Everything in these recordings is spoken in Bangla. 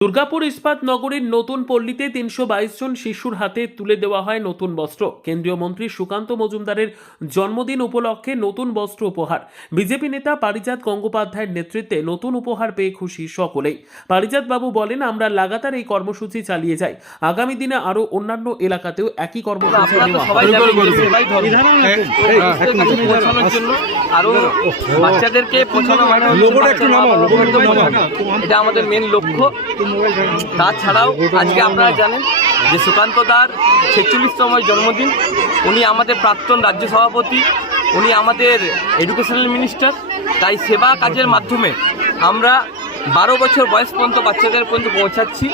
দুর্গাপুর ইস্পাত নগরীর নতুন পল্লীতে ৩২২ জন শিশুর হাতে তুলে দেওয়া হয় নতুন বস্ত্র। কেন্দ্রীয় মন্ত্রী সুকান্ত মজুমদারের জন্মদিন উপলক্ষে নতুন বস্ত্র উপহার। বিজেপি নেতা পারিজাত গঙ্গোপাধ্যায়ের নেতৃত্বে নতুন উপহার পেয়ে খুশি সকলেই। পারিজাত বাবু বলেন, আমরা লাগাতার এই কর্মসূচি চালিয়ে যাই। আগামী দিনে আরো অন্যান্য এলাকাতেও একই কর্মসূচি নেওয়া হবে। আরো বাচ্চাদেরকে এটা আমাদের মেন লক্ষ্য। তাছাড়াও আজকে আপনারা জানেন যে সুকান্ত দার 46তম জন্মদিন। উনি আমাদের প্রাক্তন রাজ্য সভাপতি, উনি আমাদের এডুকেশনাল মিনিস্টার। তাই সেবা কাজের মাধ্যমে আমরা 12 বছর বয়স পর্যন্ত বাচ্চাদের পর্যন্ত পৌঁছাচ্ছি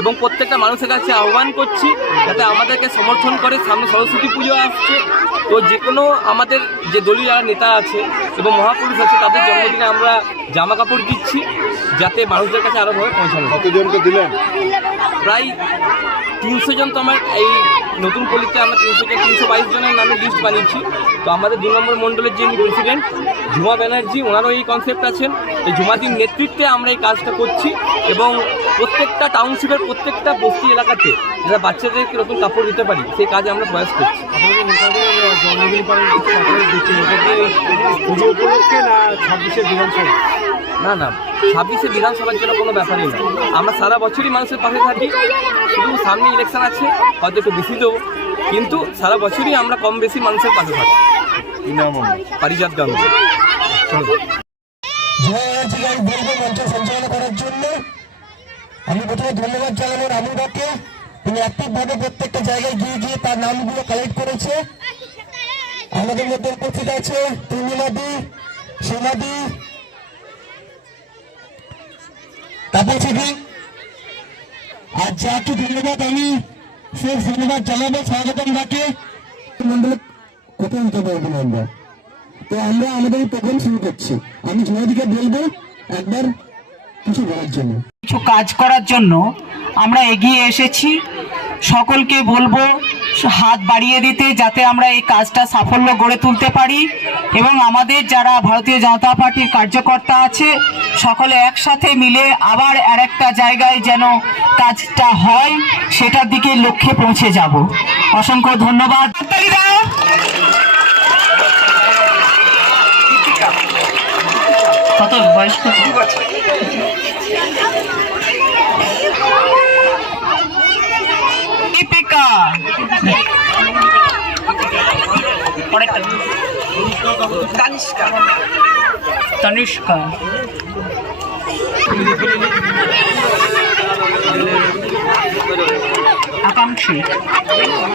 এবং প্রত্যেকটা মানুষের কাছে আহ্বান করছি যাতে আমাদেরকে সমর্থন করে। সামনে সরস্বতী পুজো আসছে, তো যে কোনো আমাদের যে দলীয় যারা নেতা আছে এবং মহাপুরুষ আছে তাদের জন্মদিনে আমরা জামা কাপড় দিচ্ছি যাতে মানুষদের কাছে আরোভাবে পৌঁছানো। কতজনকে দিলেন? প্রায় 300 জন। তো আমার এই নতুন পল্লীতে আমরা 322 জনের নামে লিস্ট বানিয়েছি। তো আমাদের 2 নম্বর মণ্ডলের যিনি প্রেসিডেন্ট ঝুমা ব্যানার্জি, ওনারও এই কনসেপ্ট আছেন। এই ঝুমাদির নেতৃত্বে আমরা এই কাজটা করছি এবং প্রত্যেকটা টাউনশিপের প্রত্যেকটা বস্তি এলাকাতে যারা বাচ্চাদেরকে নতুন কাপড় দিতে পারি সেই কাজে আমরা প্রয়াস করছি। না না, 26শে বিধানসভার জন্য কোনো ব্যাপারই না। আমরা সারা বছরই মানুষের পাশে থাকি। শুধু সামনে ইলেকশন আছে, হয়তো একটু বেশি দেবো, কিন্তু সারা বছরই আমরা কম বেশি মানুষের পাশে থাকি। পারিজাত গান্ধী। সঞ্চালনা করার জন্য আমি প্রথমে ধন্যবাদ জানাবো রামুদাকে। তিনি অ্যাক্টিভভাবে প্রত্যেকটা জায়গায় গিয়ে গিয়ে তার নামগুলো কালেক্ট করেছে। আমাদের মধ্যে উপস্থিত আছে পূর্ণিমাদি, সীমাদি, তাপসী। আর যাকে ধন্যবাদ আমি সেই ধন্যবাদ জানাবো স্বাগতম ডাকে। মন্ডলে কোথায় হতে পারবেন আমরা, তো আমরা আমাদের প্রোগ্রাম শুরু করছি। আমি জুমাদিকে বলবো একবার কিছু বলার জন্য, কিছু কাজ করার জন্য আমরা এগিয়ে এসেছি। সকলকে বলবো হাত বাড়িয়ে দিতে যাতে আমরা এই কাজটা সাফল্য গড়ে তুলতে পারি এবং আমাদের যারা ভারতীয় জনতা পার্টির কার্যকর্তা আছে সকলে একসাথে মিলে আবার আরেকটা জায়গায় যেন কাজটা হয় সেটার দিকে লক্ষ্যে পৌঁছে যাব। অসংখ্য ধন্যবাদ। কত বয়স? দীপিকা, তনিষ্কা, আকাঙ্ক্ষী।